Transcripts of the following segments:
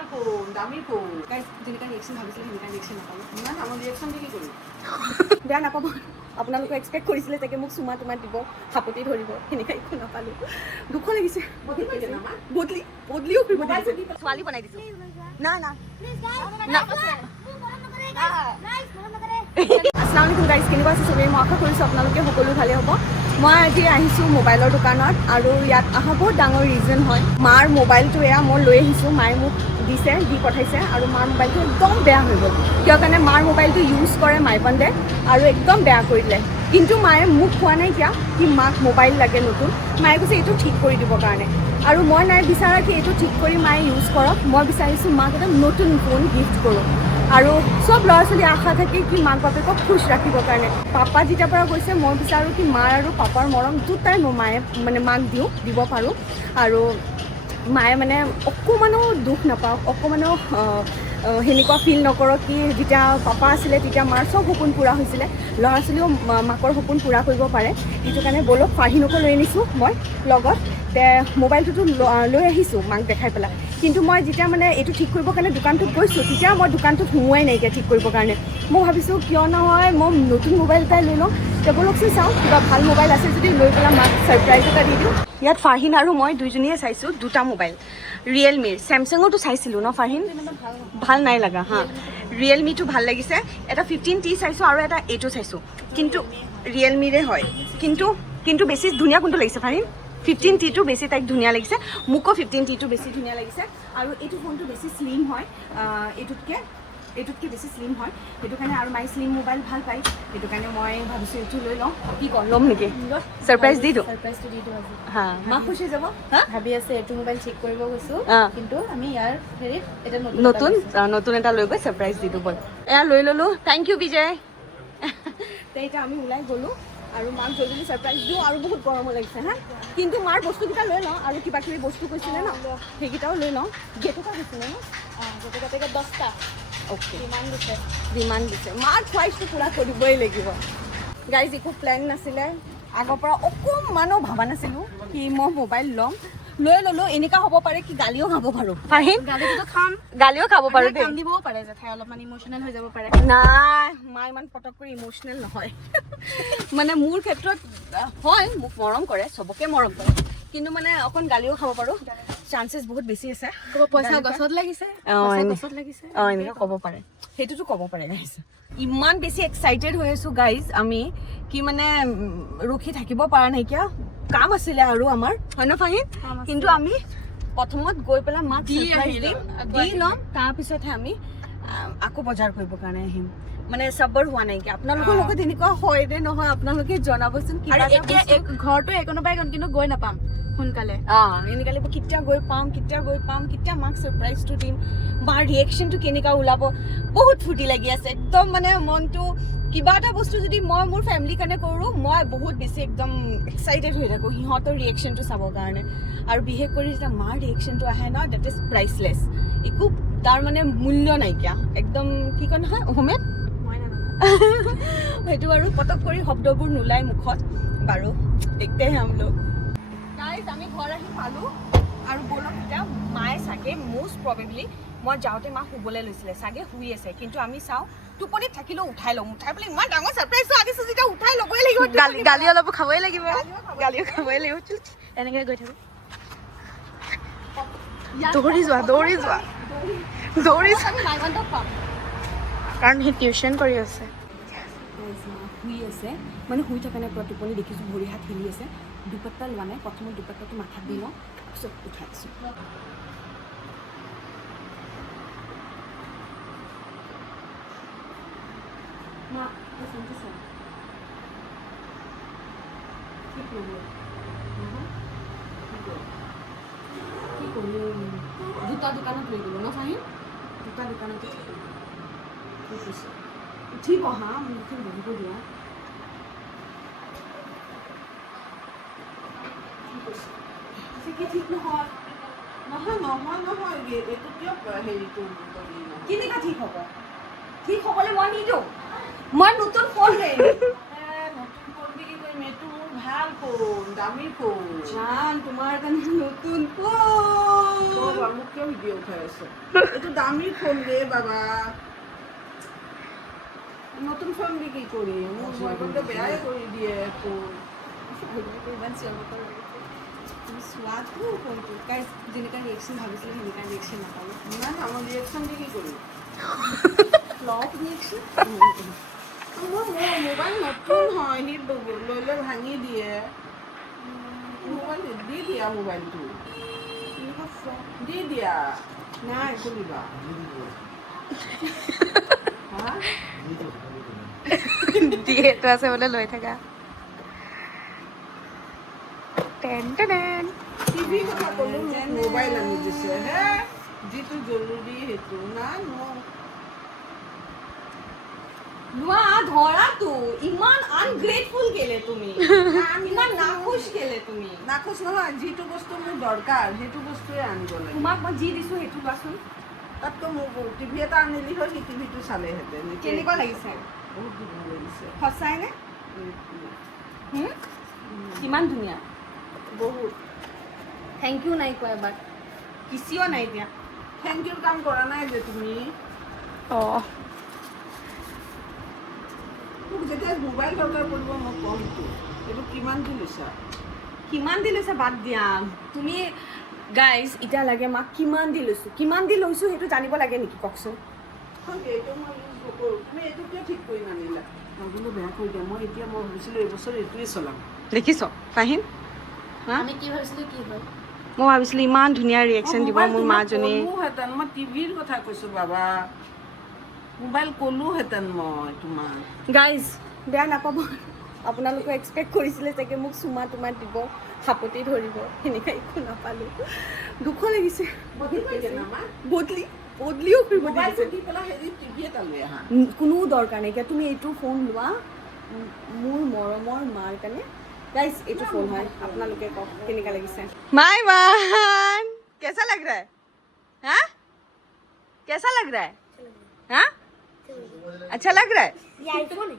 ভাল ফোন দামী phone guys যেনেকুৱা ৰিয়েকশ্যন ভাবিছিলে সেনেকুৱা ৰিয়েকশ্যন নাপালোঁ ইমান ডাঙৰ ৰিয়েকশ্যন দি কি কৰিম বেয়া নাপাব আপোনালোকে এক্সপেক্ট কৰিছিলে চাগে মোক চুমা তোমাৰ দিব সাপতি ধৰিব সেনেকুৱা একো নাপালোঁ দুখ লাগিছে বদলিও ফুৰিব দিছে ছোৱালী বনাই দিছোঁ না না আসসালামুআলাইকুম গাইজ কেনেকুৱা আছে চবেই মই আশা কৰিছোঁ আপোনালোকে সকলো ভালে হ'ব মই আজি আহিছোঁ মোবাইলৰ দোকানত আৰু ইয়াত অহা বহুত ডাঙৰ ৰিজন হয় মাৰ মোবাইলটো এয়া মই লৈ আহিছোঁ মায়ে মোক দিছে দি পঠাইছে আৰু মাৰ মোবাইলটো একদম বেয়া হৈ গ'ল কিয় কাৰণে মাৰ মোবাইলটো ইউজ কৰে মাইপন্দে আৰু একদম বেয়া কৰি দিলে কিন্তু মায়ে মোক কোৱা নাই কিয় কি মাক মোবাইল লাগে নতুন মায়ে কৈছে এইটো ঠিক কৰি দিবৰ কাৰণে আৰু মই নাই বিচাৰা কি এইটো ঠিক কৰি মায়ে ইউজ কৰক মই বিচাৰিছোঁ মাক এটা নতুন ফোন গিফ্ট কৰোঁ আৰু চব ল'ৰা ছোৱালী আশা থাকে কি মাক বাপেকক খুচ ৰাখিবৰ কাৰণে পাপা যেতিয়াৰ পৰা গৈছে মই বিচাৰোঁ কি মাৰ আৰু পাপাৰ মৰম দুটাই মই মায়ে মানে মাক দিব পাৰোঁ আৰু মায়ে মানে অকণমানো দুখ নাপাওক অকণমানো সেনেকুৱা ফিল নকৰক কি যেতিয়া পাপা আছিলে তেতিয়া মাৰ চব সপোন পূৰা হৈছিলে ল'ৰা ছোৱালীও মাকৰ সপোন পূৰা কৰিব পাৰে সেইটো কাৰণে ব'লক ফাৰহিনকো লৈ আনিছোঁ মই লগত তে মোবাইলটোতো লৈ আহিছোঁ মাক দেখাই পেলাই কিন্তু মই যেতিয়া মানে এইটো ঠিক কৰিবৰ কাৰণে দোকানটোত গৈছোঁ তেতিয়া মই দোকানটোত সোমোৱাই নাই এতিয়া ঠিক কৰিবৰ কাৰণে মই ভাবিছোঁ কিয় নহয় মই নতুন মোবাইল এটাই লৈ লওঁ তে ব'লকচোন চাওঁ কিবা ভাল মোবাইল আছে যদি লৈ পেলাই মাক ছাৰপ্ৰাইজ এটা দি দিওঁ ইয়াত ফাৰহিন আৰু মই দুইজনীয়ে চাইছোঁ দুটা মোবাইল ৰিয়েলমিৰ চেমচাঙৰটো চাইছিলোঁ ন ফাৰহিন ভাল নাই লগা হাঁ ৰিয়েলমিটো ভাল লাগিছে এটা 15T চাইছোঁ আৰু এটা এইটো চাইছোঁ কিন্তু ৰিয়েলমিৰে হয় কিন্তু বেছি ধুনীয়া কোনটো লাগিছে ফাৰহিন 15Tটো বেছি তাইক ধুনীয়া লাগিছে মোকো 15Tটো বেছি ধুনীয়া লাগিছে আৰু এইটো ফোনটো বেছি শ্লিম হয় এইটোতকৈ বেছি শ্লিম হয় সেইটো কাৰণে আৰু মাই শ্লিম মোবাইল ভাল পায় সেইটো কাৰণে মই ভাবিছোঁ এইটো লৈ লওঁ কি কওঁ ল'ম নেকি ছাৰপ্ৰাইজ দি দিওঁ ছাৰপ্ৰাইজটো দি দিওঁ আজি হা মাক খুচি যাব হা ভাবি আছে এইটো মোবাইল চেক কৰিব গৈছোঁ কিন্তু আমি ইয়াৰ হেৰিত এটা নতুন এটা লৈ গৈ ছাৰপ্ৰাইজ দি দিওঁ বল এয়া লৈ ল'লোঁ থেংক ইউ বিজয় তে এতিয়া আমি ওলাই গ'লোঁ আৰু মাক জলদি ছাৰপ্ৰাইজ দিওঁ আৰু বহুত গৰমো লাগিছে হা কিন্তু মাৰ বস্তুকেইটা লৈ লওঁ আৰু কিবা কিবি বস্তু কৈছিলে ন সেইকেইটাও লৈ লওঁ গেটকা কৈছিলে ন গতিকে 10টা অ'কে ডিমাণ্ড দিছে মাৰ চইচটো পূৰা কৰিবই লাগিব গাইজ একো প্লেন নাছিলে আগৰ পৰা অকণমানো ভবা নাছিলোঁ কি মই মোবাইল ল'ম লৈ ল'লোঁ এনেকুৱা হ'ব পাৰে কি গালিও খাব পাৰোঁ গাড়ীটোতো খাম গালিও খাব পাৰোঁ দেই কাম দিবও পাৰে জেঠাই অলপমান ইম'চনেল হৈ যাব পাৰে নাই মা ইমান পটক কৰি ইম'চনেল নহয় মানে মোৰ ক্ষেত্ৰত হয় মোক মৰম কৰে চবকে মৰম কৰে কিন্তু মানে অকণ গালিও খাব পাৰোঁ চান্সেছ বহুত বেছি আছে পইচা গছত লাগিছে এনেকৈ ক'ব পাৰে সেইটোতো ক'ব পাৰে গাইজ ইমান বেছি এক্সাইটেড হৈ আছোঁ গাইজ আমি কি মানে ৰখি থাকিব পৰা নাইকিয়া কাম আছিলে আৰু আমাৰ হয় ন ফাহিন কিন্তু আমি প্ৰথমত গৈ পেলাই মাক ছাৰপ্ৰাইজ দিম দি ল'ম তাৰপিছতহে আমি আকৌ বজাৰ কৰিবৰ কাৰণে আহিম মানে চাবৰ হোৱা নাইকিয়া আপোনালোকৰ লগত এনেকুৱা হয় নে নহয় আপোনালোকে জনাবচোন আৰু এতিয়া ঘৰটো একোনোবাই কিন্তু গৈ নাপাম সোনকালে এনেকৈ লাগিব কেতিয়া গৈ পাম কেতিয়া মাক ছাৰপ্ৰাইজটো দিম মাৰ ৰিয়েকশ্যনটো কেনেকুৱা ওলাব বহুত ফূৰ্তি লাগি আছে একদম মানে মনটো কিবা এটা বস্তু যদি মই মোৰ ফেমিলিৰ কাৰণে কৰোঁ মই বহুত বেছি একদম এক্সাইটেড হৈ থাকোঁ সিহঁতৰ ৰিয়েকশ্যনটো চাবৰ কাৰণে আৰু বিশেষ কৰি যেতিয়া মাৰ ৰিয়েকশ্যনটো আহে ন ডেট ইজ প্ৰাইচলেছ একো তাৰ মানে মূল্য নাইকিয়া একদম কি কয় নহয় অসমীয়াত সেইটো আৰু পটক কৰি শব্দবোৰ নোলায় মুখত বাৰু দেখতে হে हम लोग গাইজ আমি ঘৰ আহি পালোঁ আৰু ব'লক এতিয়া মায়ে চাগে মষ্ট প্ৰবেবলি মই যাওঁতে মা শুবলৈ লৈছিলে চাগে শুই আছে কিন্তু আমি চাওঁ টোপনিত থাকিলেও উঠাই ল'ম উঠাই পেলাই ইমান ডাঙৰ ছাৰপ্ৰাইজটো আনিছোঁ যেতিয়া উঠাই ল'বই লাগিব গালি অলপ খাবই লাগিব গালিও খাবই লাগিব এনেকৈ গৈ থাকোঁ দৌৰি যোৱা কাৰণ সি টিউশ্যন কৰি আছে শুই আছে মানে শুই থকা নাই পুৰা টোপনি দেখিছোঁ ভৰি হাত হিলি আছে দুপাত্তা লোৱা নাই প্ৰথমত দুপাত্তাটো মাথাত দি লওঁ তাৰপিছত উঠাইছোঁ দুটা দোকানত লৈ গ'লো ন ফাহিন দুটা দোকানতে ঠিক অহা মুখখন বহিব দিয়া ঠিক নহয় এইটো কিয় হেৰিটো কেনেকুৱা ঠিক হ'ব ঠিক হ'বলৈ মই নিদিওঁ মই নতুন ফোন লৈ নতুন ফোন বিক্ৰী কৰিম এইটো মোৰ ভাল ফোন দামী ফোন জান তোমাৰ কাৰণে নতুন ফোন মোক কিয় ভিডিঅ' উঠাই আছে এইটো দামী ফোন ৰে বাবা নতুন ফোন দি কি কৰিম মোৰ মোবাইলটো বেয়াই কৰি দিয়ে ফোন ইমান চিঞৰ বাখৰ লাগিছে তুমি চোৱাটো ফোনটো গাইজ যেনেকুৱা ৰিয়েকশ্যন ভাবিছিলোঁ সেনেকুৱা ৰিয়েকশ্যন নাপালোঁ নাই না মই ৰিয়েকশ্যন দি কি কৰিম ফ্লপ ৰিয়েকশ্যন মোৰ মোবাইল নতুন হয় সি লৈ লৈ ভাঙি দিয়ে মোবাইল দি দিয়া মোবাইলটো এনেকুৱা ফ্লপ দি দিয়া নাই খুলিবা হা যিহেতু আছে বোলে লৈ থাকা টেন টেন টিভি কথা ক'লো মোক মোবাইল আনি দিছে হে যিটো জৰুৰী সেইটো নাই মোৰ লোৱা ধৰাটো ইমান আনগ্ৰেটফুল কেলে তুমি ইমান নাখুচ কেলে তুমি নাখোজ নহয় যিটো বস্তু মোৰ দৰকাৰ সেইটো বস্তুৱে আনিব লাগে তোমাক মই যি দিছোঁ সেইটো লোৱাচোন তাতকৈ মোৰ টিভি এটা আনিলি হয় সেই টিভিটো চালেহেঁতেন কেনেকুৱা লাগিছে বহুত ধুনীয়া লাগিছে সঁচাই নে কিমান ধুনীয়া বহুত থেংক ইউ নাই কোৱা এবাৰ কিচিও নাই দিয়া থেংক ইউৰ কাম কৰা নাই যে তুমি অঁ মোক যেতিয়া মোবাইল দৰকাৰ পৰিব মই ক'মতো এইটো কিমান দি লৈছা কিমান দি লৈছে বাদ দিয়া তুমি গাইজ এতিয়া লাগে মাক কিমান দি লৈছোঁ সেইটো জানিব লাগে নেকি কওকচোন হয় এইটো মই ইউজ নকৰোঁ তুমি এইটো কিয় ঠিক কৰি নানিলা মই কিন্তু বেয়া কৰি দিয়া মই ভাবিছিলোঁ এইবছৰ এইটোৱে চলাম দেখিছ ফাহিন আমি কি ভাবিছিলোঁ কি হয় মই ভাবিছিলোঁ ইমান ধুনীয়া ৰিয়েকশ্যন দিব মোৰ মাজনী ক'লোহেঁতেন মই টিভিৰ কথা কৈছোঁ বাবা মোবাইল ক'লোহেঁতেন মই তোমাক গাইজ বেয়া নাপাব আপোনালোকে এক্সপেক্ট কৰিছিলে চাগে মোক চুমা তোমাৰ দিব সাপতি ধৰিব সেনেকৈ একো নাপালোঁ দুখ লাগিছে বদলিও কৰিব মোবাইলটো দিছে দি পেলাই হেৰি টিভি এটা লৈ আহা কোনো দৰকাৰ নাই এতিয়া তুমি এইটো ফোন লোৱা মোৰ মৰমৰ মাৰ কাৰণে গাইজ এইটো ফোন হয় আপোনালোকে কওক কেনেকুৱা লাগিছে মাই মান কেচা লাগ ৰা হা কেচা লাগ ৰা হা अच्छा लग रहा है ये आईफोन है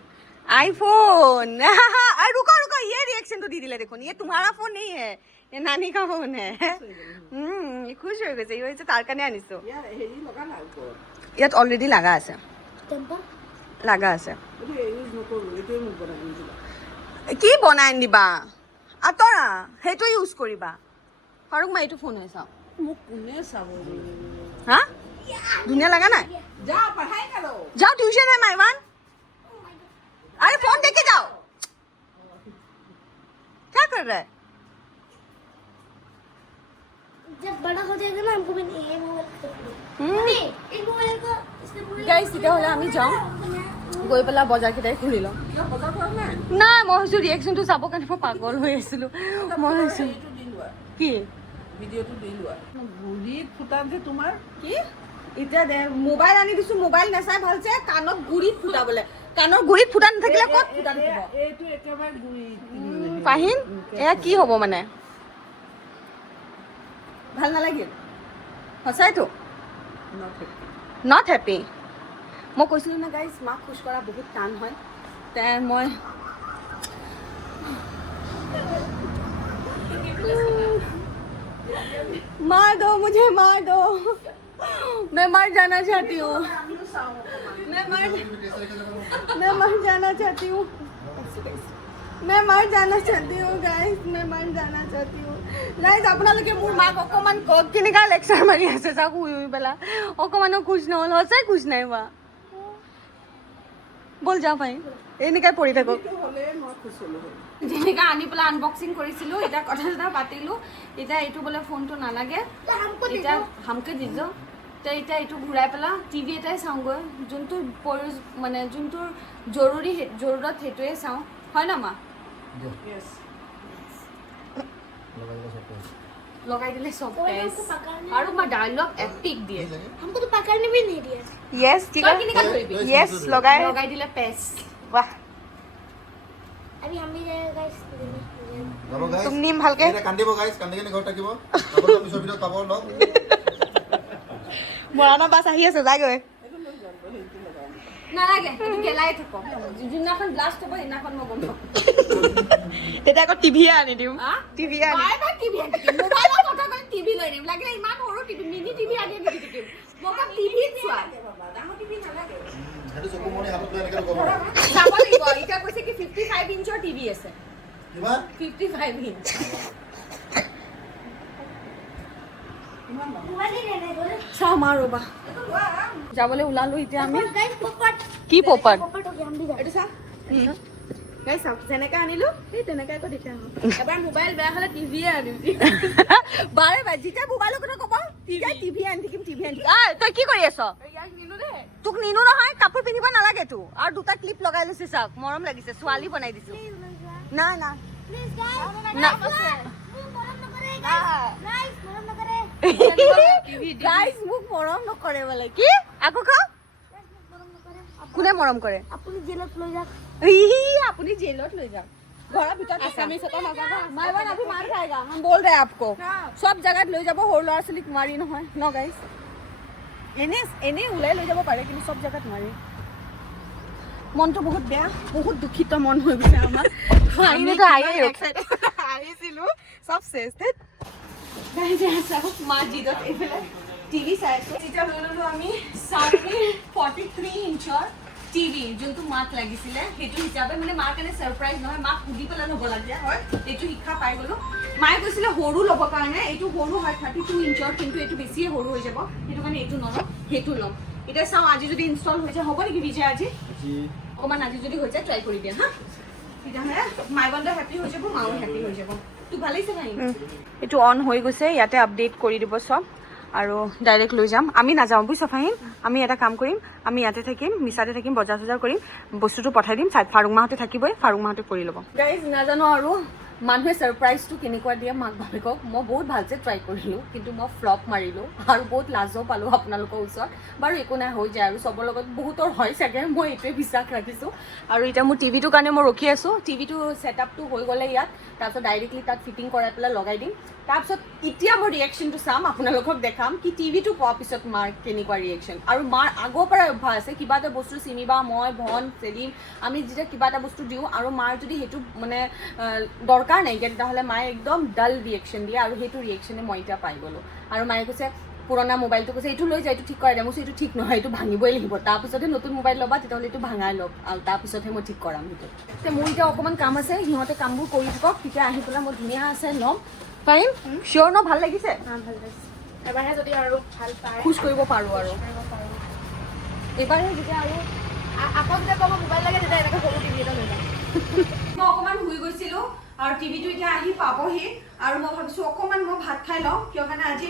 आईफोन अरे रुको रुको ये रिएक्शन तो दीदी ले देखो ये तुम्हारा फोन नहीं है ये नानी का फोन है ये खुश हो गए ये হৈছে তাৰ কাৰণে আনিছো ইয়াৰ হেৰি লগা নাই ওপৰত ইয়াত অলৰেডি লাগা আছে टेम्पर লাগা আছে এইটো ইউজ নকৰোঁ এইটোৱে মোক বনাই দিবা কি বনাই আনিবা আতৰা সেইটো ইউজ কৰিবা ফাৰুক মই এইটো ফোন হৈ চাওঁ মোক কোনে চাব হা ধুনীয়া লাগা নাই যা পঢ়াই কৰো जाओ ट्यूशन है माइवान अरे फोन देके जाओ क्या कर रहा है जब बड़ा हो जाएगा ना हमको भी ये मोबाइल एक मोबाइल को इसने पूरे गाइस তেতিয়াহ'লে আমি যাওঁ গৈ পেলাই বজাৰকেইটাই ঘূৰি লওঁ কিয় বজাৰ কৰা নাই নাই মই ভাবিছোঁ ৰিয়েকশ্যনটো চাবৰ কাৰণে মই পাগল হৈ আছিলোঁ মই ভাবিছোঁ এইটো দি লোৱা কি ভিডিঅ'টো দি লোৱা গুৰিত ফুটা যে তোমাৰ কি এতিয়া দে মোবাইল আনি দিছোঁ মোবাইল নাচাই ভালছে কাণত গুৰিত ফুটাবলৈ কাণৰ গুৰিত ফুটা নাথাকিলে ক'ত ফুটা থাকিব এইটো একেবাৰে গুৰিত পাহিন এয়া কি হ'ব মানে ভাল নালাগিল সঁচাইতো নট হেপী মই কৈছিলোঁ না গাইজ মাক খুচ কৰা বহুত টান হয় তে মই मार दो मुझे मार दो मैं मर जाना चाहती हूँ मैं मर जाना चाहती हूँ मैं मर जाना चाहती हूँ गाइस मैं मर जाना चाहती हूँ गाइस আপোনালোকে মোৰ মাক অকমান কক কেনেকা লেকচাৰ মাৰি আছে চাওক শুই শুই পেলা অকমানো খুচ নহ'ল সঁচাই খুচ নাই হোৱা বল যাওঁ পাই এনেকাই পৰি থাকক হ'লে মই খুচ হ'লোঁ হয় যেনেকৈ আনি পেলাই আনবক্সিং কৰিছিলোঁ এতিয়া কথা চথা পাতিলোঁ এতিয়া এইটো বোলে ফোনটো নালাগে এতিয়া হামকে দি যাওঁ এতিয়া এইটো ঘূৰাই পেলাই টিভি এটাই চাওঁগৈ যোনটো মানে যোনটোৰ জৰুৰত সেইটোৱে চাওঁ হয় ন মা য়েছ লগাই দিলে চব আৰু মই ডায়লগ এপিক দিয়ে हमको तो पकड़ने भी नहीं दिया য়েছ কি তই কেনেকৈ ধৰিবি? য়েছ লগাই দিলে পেছ বাহ अभी हम भी जाएगा गाइस যাব গাইস তুমি নিম ভালকে এটা কান্দিব গাইস কান্দি কিনে ঘৰত থাকিব আকৌ পিছৰ ভিডিঅ' পাব লগ মৰাণৰ বাছ আহি আছে যায়গৈ নালাগে এইটো গেলাই থাকো যোনদিনাখন ব্লাষ্ট হ'ব সেইদিনাখন মই বন্ধ তেতিয়া আকৌ টিভিয়ে আনি দিম টিভিয়ে আনি মোবাইলৰ কথা কৈ টিভি লৈ নিম লাগিলে ইমান সৰু টিভি মিনি টিভি লাগে নেকি টিকিম মই কম টিভিত চোৱা বাবা ডাঙৰ টিভি নালাগে সেইটো চকু মনি হাতত লৈ এনেকৈ ক'ব চাব লাগিব এতিয়া কৈছে কি 55 ইঞ্চৰ টিভি আছে কিমান 55 ইঞ্চ মোবাইল নাই গ'লে চাম আৰু ৰ'বা যাবলৈ ওলালো এতিয়া আমি গাইস পপট কি পপাত পপট কি আমি যাম এইটো চা গাই চাওক যেনেকৈ আনিলো সেই তেনেকৈ আকৌ দিছে এবাৰ মোবাইল বেয়া হ'লে টিভিয়ে আনিম বাৰে বাৰে যেতিয়া মোবাইলৰ কথা ক'ব তেতিয়া টিভি আনি থাকিম টিভি আনি থাকিম তই কি কৰি আছ ইয়াক নিনো দে তোক নিনো নহয় কাপোৰ পিন্ধিব নালাগে তো আৰু দুটা ক্লিপ লগাই লৈছে চাওক মৰম লাগিছে ছোৱালী বনাই দিছো নাই না প্লিজ গাইস না মৰম নকৰে গাইস মৰম নকৰে গাইজ মোক মৰম নকৰে বোলে কি আকৌ খাও মৰম নকৰে কোনে মৰম কৰে আপুনি জেলত লৈ যাওক আপুনি জেলত লৈ যাওক ঘৰৰ ভিতৰত আসামিছ এটা নাজানা মাইবান अभी मार खाएगा हम बोल रहे हैं आपको সব জায়গাত লৈ যাব সৰু ল'ৰা ছোৱালীক নোৱাৰি নহয় ন গাইজ এনে ওলাই লৈ যাব পাৰে কিন্তু সব জায়গাত নোৱাৰি মনটো বহুত বেয়া বহুত দুখিত মন হৈ গৈছে আমাৰ আমিতো আহিছিলো সব শেষ গাইজ চাওক মা জিদত এইফালে টিভি চাই আছো এতিয়া লৈ ল'লো আমি Sony 43 ইঞ্চৰ টিভি যোনটো মাক লাগিছিলে সেইটো হিচাপে মানে মাৰ কাৰণে সাৰপ্ৰাইজ নহয় মাক সুধি পেলাই ল'ব লাগে হয় এইটো শিক্ষা পাই গ'লো মায়ে কৈছিলে সৰু ল'ব কাৰণে এইটো সৰু হয় 32 ইঞ্চৰ কিন্তু এইটো বেছিয়ে সৰু হৈ যাব সেইটো কাৰণে এইটো নলওঁ সেইটো ল'ম এতিয়া চাওঁ আজি যদি ইনষ্টল হৈ যায় হ'ব নেকি বিজয় আজি অকণমান আজি যদি হৈ যায় ট্ৰাই কৰি দিয়া হা তেতিয়াহ'লে মাইবন্ধ হেপী হৈ যাব মাও হেপী হৈ যাব তোক ভাল লাগিছে ভাই এইটো অন হৈ গৈছে ইয়াতে আপডেট কৰি দিব চব আৰু ডাইৰেক্ট লৈ যাম আমি নাযাওঁ বুজিছ ফাহিম আমি এটা কাম কৰিম আমি ইয়াতে থাকিম মিছাতে থাকিম বজাৰ চজাৰ কৰিম বস্তুটো পঠাই দিম ফাৰুক মাহঁতে থাকিবই ফাৰুক মাহঁতে কৰি ল'ব গাইজ নাজানো আৰু মানুহে ছাৰপ্ৰাইজটো কেনেকুৱা দিয়ে মাক বাপেকক মই বহুত ভালছে ট্ৰাই কৰিলোঁ কিন্তু মই ফ্লপ মাৰিলোঁ আৰু বহুত লাজো পালোঁ আপোনালোকৰ ওচৰত বাৰু একো নাই হৈ যায় আৰু চবৰ লগত বহুতৰ হয় চাগে মই এইটোৱে বিশ্বাস ৰাখিছোঁ আৰু এতিয়া মোৰ টিভিটোৰ কাৰণে মই ৰখি আছোঁ টিভিটো ছেটআপটো হৈ গ'লে ইয়াত তাৰপিছত ডাইৰেক্টলি তাত ফিটিং কৰাই পেলাই লগাই দিম তাৰপিছত এতিয়া মই ৰিয়েকশ্যনটো চাম আপোনালোকক দেখাম কি টিভিটো পোৱাৰ পিছত মাৰ কেনেকুৱা ৰিয়েকশ্যন আৰু মাৰ আগৰ পৰাই অভ্যাস আছে কিবা এটা বস্তু চিমিবা মই ভন চেলিম আমি যেতিয়া কিবা এটা বস্তু দিওঁ আৰু মাৰ যদি সেইটো মানে দৰকাৰ নাইকিয়া তেতিয়াহ'লে মায়ে একদম ডাল ৰিয়েকশ্যন দিয়ে আৰু সেইটো ৰিয়েকশ্যনে মই এতিয়া পাই গ'লোঁ আৰু মায়ে কৈছে পুৰণা মোবাইলটো কৈছে এইটো লৈ যায় এইটো ঠিক কৰাই দিয়া মই কৈছোঁ এইটো ঠিক নহয় এইটো ভাঙিবই লাগিব তাৰপিছতহে নতুন মোবাইল ল'বা তেতিয়াহ'লে এইটো ভাঙাই লওক আৰু তাৰপিছতহে মই ঠিক কৰাম সেইটো এতিয়া মোৰ এতিয়া অকণমান কাম আছে সিহঁতে কামবোৰ কৰি থাকক তেতিয়া আহি পেলাই মই ধুনীয়া আছে ল'ম পাৰিম চিয়'ৰ ন ভাল লাগিছে ভাল লাগিছে এবাৰহে যদি আৰু ভাল পায় খোজ কৰিব পাৰোঁ আৰু এইবাৰহে যেতিয়া আৰু আকৌ যেতিয়া ক'ব মোবাইল লাগে তেতিয়া এনেকৈ সৰু টিভি এটা লৈ যাম মই অকণমান শুই গৈছিলোঁ আৰু টিভিটো এতিয়া আহি পাবহি আৰু মই ভাবিছোঁ অকণমান মই ভাত খাই লওঁ কিয় কাৰণে আজি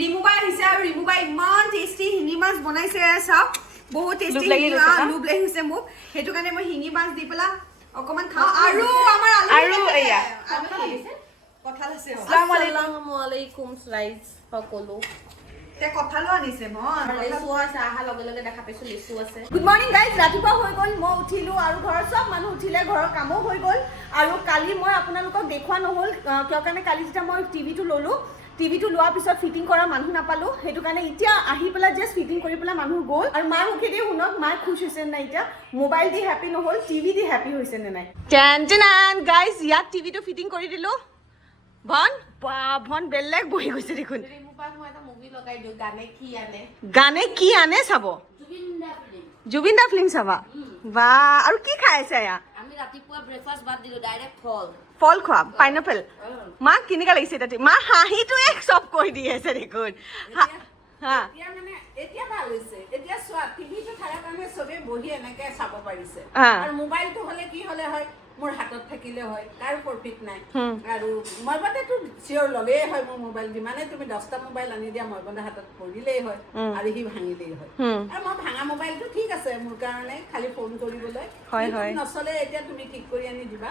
ৰিমুবাই আহিছে আৰু ৰিমুবাই ইমান টেষ্টি শিঙি মাছ বনাইছে চাওক বহুত টেষ্টি লোভ লাগিছে মোক সেইটো কাৰণে মই শিঙি মাছ দি পেলাই অকণমান খাওঁ আৰু আমাৰ আৰু এয়া কঁঠাল আছে আসসালামু আলাইকুম গাইজ সকলো কঁঠালো আনিছে মই লেচু আছে অহাৰ লগে লগে দেখা পাইছোঁ লেচু আছে গুড মৰ্ণিং গাইজ ৰাতিপুৱা হৈ গ'ল মই উঠিলোঁ আৰু ঘৰৰ চব মানুহ উঠিলে ঘৰৰ কামো হৈ গ'ল আৰু কালি মই আপোনালোকক দেখুওৱা নহ'ল কিয় কাৰণে কালি যেতিয়া মই টিভিটো ল'লোঁ টিভিটো লোৱাৰ পিছত ফিটিং কৰা মানুহ নাপালোঁ সেইটো কাৰণে এতিয়া আহি পেলাই জাষ্ট ফিটিং কৰি পেলাই মানুহ গ'ল আৰু মাৰ মুখেদি শুনক মায়ে খুচ হৈছে নাই এতিয়া মোবাইল দি হেপী নহ'ল টিভি দি হেপী হৈছে নে নাই গাইজ ইয়াত টিভিটো ফিটিং কৰি দিলোঁ ভন বেলেগ বহি গৈছে দেখোন ৰিমুপাক মই এটা মুভি লগাই দিওঁ গানে কি আনে চাব জুবিন দা ফিল্ম চাবা বা আৰু কি খাই আছে এয়া আমি ৰাতিপুৱা ব্ৰেকফাষ্ট বাদ দিলোঁ ডাইৰেক্ট ফল খোৱা পাইনাপেল মা কেনেকুৱা লাগিছে তাতে মা হাঁহিটোৱে চব কৈ দি আছে দেখোন এতিয়া ভাল হৈছে এতিয়া চোৱা টিভিটো থকাৰ কাৰণে চবেই বহি এনেকে চাব পাৰিছে আৰু মোবাইলটো হ'লে কি হ'লে হয় মোৰ হাতত থাকিলে হয় তাৰ প্ৰফিট নাই আৰু মই বাদেতো চিয়ৰ ল'লেই হয় মোৰ মোবাইল যিমানে তুমি 10টা মোবাইল আনি দিয়া মই বাদে হাতত পৰিলেই হয় আৰু সি ভাঙিলেই হয় আৰু মই ভাঙা মোবাইলটো ঠিক আছে মোৰ কাৰণে খালি ফোন কৰিবলৈ নচলে এতিয়া তুমি ঠিক কৰি আনি দিবা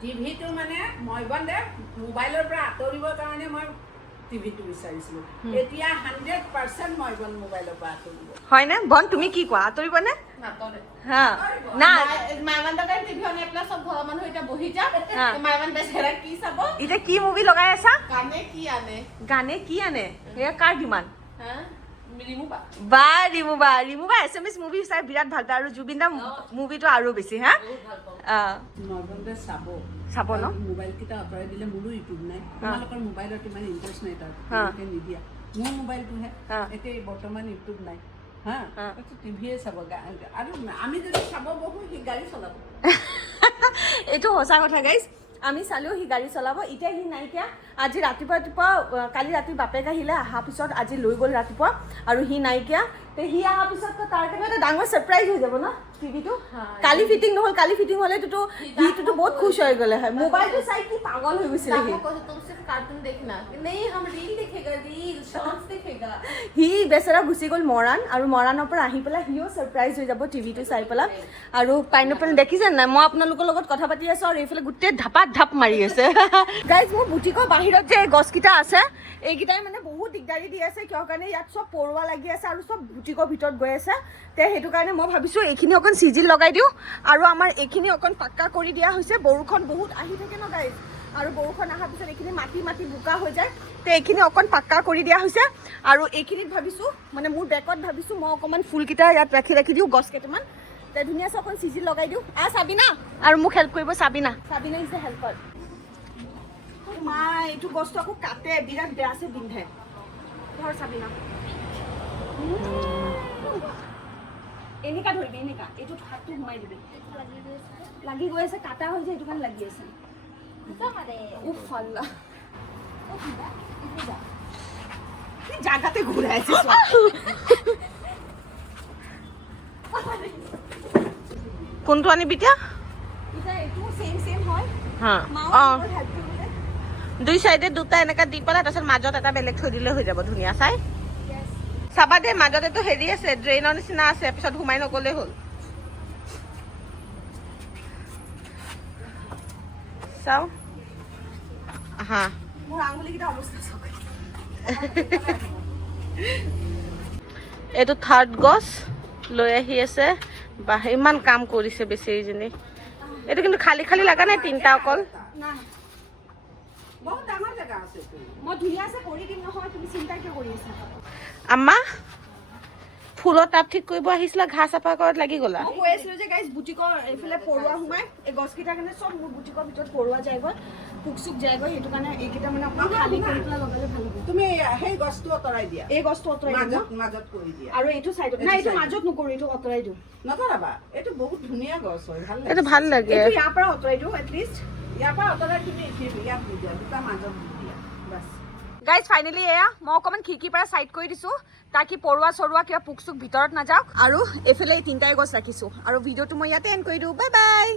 টিভিটো মানে মই বাদে মোবাইলৰ পৰা আঁতৰিবৰ কাৰণে মই টিভিটো বিচাৰিছিলোঁ এতিয়া 100% মই বন মোবাইলৰ পৰা আঁতৰিব হয় নে বন তুমি কি কোৱা আঁতৰিব নে নাটৰে না মাইবান্দাকে টিভি আনি পেলাই চব ঘৰৰ মানুহ এতিয়া বহি যাম মাইবান বেচেৰা কি চাব এতিয়া কি মুভি লগাই আছা গানে কি আনে এয়া কাৰ কিমান বা ৰিমুবা এছএমএছ মুভি চাই বিৰাট ভাল পায় আৰু জুবিন দা মুভিটো আৰু বেছি হা মাইবান্দে চাব চাব ন মোবাইলকেইটা আঁতৰাই দিলে মোৰো ইউটিউব নাই তোমালোকৰ মোবাইলত ইমান ইণ্টাৰেষ্ট নাই তাত নিদিয়া মোৰ মোবাইলটোহে এতিয়া বৰ্তমান ইউটিউব নাই হা টিভিয়ে চাব আৰু আমি যদি চাব বহো সি গাড়ী চলাব এইটো সঁচা কথা গাইজ আমি চালেও সি গাড়ী চলাব এতিয়া সি নাইকিয়া আজি ৰাতিপুৱা কালি ৰাতি বাপেক আহিলে অহাৰ পিছত আজি লৈ গ'ল ৰাতিপুৱা আৰু সি নাইকিয়া তে সি অহাৰ পিছত তাৰ কাৰণে এটা ডাঙৰ ছাৰপ্ৰাইজ হৈ যাব ন টিভিটো কালি ফিটিং নহ'ল কালি ফিটিং হ'লেতো সিটোতো বহুত খুশ হৈ গ'লে হয় মোবাইলটো চাই কি পাগল হৈ গৈছিলে সি বেচেৰা গুচি গ'ল মৰাণ আৰু মৰাণৰ পৰা আহি পেলাই সিও ছাৰপ্ৰাইজ হৈ যাব টিভিটো চাই পেলাই আৰু পাইনএপল দেখিছে নাই মই আপোনালোকৰ লগত কথা পাতি আছোঁ আৰু এইফালে গোটেই ধাপ মাৰি আছে গাইজ মোৰ বুটিকৰ বাহিৰত যে এই গছকেইটা আছে এইকেইটাই মানে বহুত দিগদাৰি দি আছে কিয় কাৰণে ইয়াত চব পৰুৱা লাগি আছে আৰু চব বুটিকৰ ভিতৰত গৈ আছে তে সেইটো কাৰণে মই ভাবিছোঁ এইখিনি অকণ চিজিল লগাই দিওঁ আৰু আমাৰ এইখিনি অকণ পাক্কা কৰি দিয়া হৈছে বৰষুণ বহুত আহি থাকে ন গাইজ আৰু বৰষুণ অহাৰ পিছত এইখিনি মাটি বোকা হৈ যায় তে এইখিনি অকণ পাক্কা কৰি দিয়া হৈছে আৰু এইখিনিত ভাবিছোঁ মানে মোৰ বেকত ভাবিছোঁ মই অকণমান ফুলকেইটা ইয়াত ৰাখি দিওঁ গছ কেইটামান তে ধুনীয়াছে অকণ চিজিল লগাই দিওঁ চাবিনা আৰু মোক হেল্প কৰিব চাবিনা ইজ দ্য হেল্পাৰ মা এইটো গছটো আকৌ কাটে বিৰাট বেয়াছে বিন্ধে ঘৰ চাবিনা এনেকা ধৰিবি এনেকা এইটোত হাতটো সোমাই দিবি লাগি গৈ আছে কাটা হৈ যায় এইটো কাৰণে লাগি আছে উফ আল্লাহ জাগাতে ঘূৰাইছে কোনটো আনিবি এতিয়া এইটো চেম হয় দুই চাইডে দুটা এনেকা দি পেলাই তাৰপিছত মাজত এটা বেলেগ থৈ দিলে হৈ যাব ধুনীয়া চাই চাবা দে মাজতেতো হেৰি আছে ড্ৰেইনৰ নিচিনা আছে পিছত সোমাই নগ'লেই হ'ল চাওঁ হা মোৰ আঙুলিকেইটা অৱস্থা চাওক এইটো থাৰ্ড গছ লৈ আহি আছে বা ইমান কাম কৰিছে বেচেৰীজনী এইটো কিন্তু খালী লগা নাই তিনিটা অকল বহুত ডাঙৰ জেগা আছে মই ধুনীয়াছে কৰি দিম নহয় তুমি চিন্তা কিয় কৰি আছা আম্মা ফুলৰ টাব ঠিক কৰিব আহিছিলা ঘাঁহ চাফা কৰাত লাগি গ'লা মই কৈ আছিলোঁ যে গাইজ বুটিকৰ এইফালে পৰুৱা সোমাই এই গছকেইটাৰ কাৰণে চব মোৰ বুটিকৰ ভিতৰত পৰুৱা যায়গৈ পোক চোক যায়গৈ সেইটো কাৰণে এইকেইটা মানে অকণমান খালী কৰি পেলাই লগালে ভাল হ'ব তুমি সেই গছটো আঁতৰাই দিয়া এই গছটো আঁতৰাই দিওঁ মাজত কৰি দিয়া আৰু এইটো চাইডত নাই এইটো মাজত নকৰোঁ এইটো আঁতৰাই দিওঁ নতৰাবা এইটো বহুত ধুনীয়া গছ হয় এইটো ভাল লাগে এইটো ইয়াৰ পৰা আঁতৰাই দিওঁ এটলিষ্ট ইয়াৰ পৰা আঁতৰাই তুমি ইয়াত দি দিয়া দুটা মাজত দি দিয়া বাছ গাইজ ফাইনেলি এয়া মই অকণমান খিৰিকীৰ পৰা চাইড কৰি দিছোঁ তাকি পৰুৱা চৰুৱা কিবা পোক চোক ভিতৰত নাযাওক আৰু এইফালে এই তিনিটাই গছ ৰাখিছোঁ আৰু ভিডিঅ'টো মই ইয়াতে এণ্ড কৰি দিওঁ বাই বাই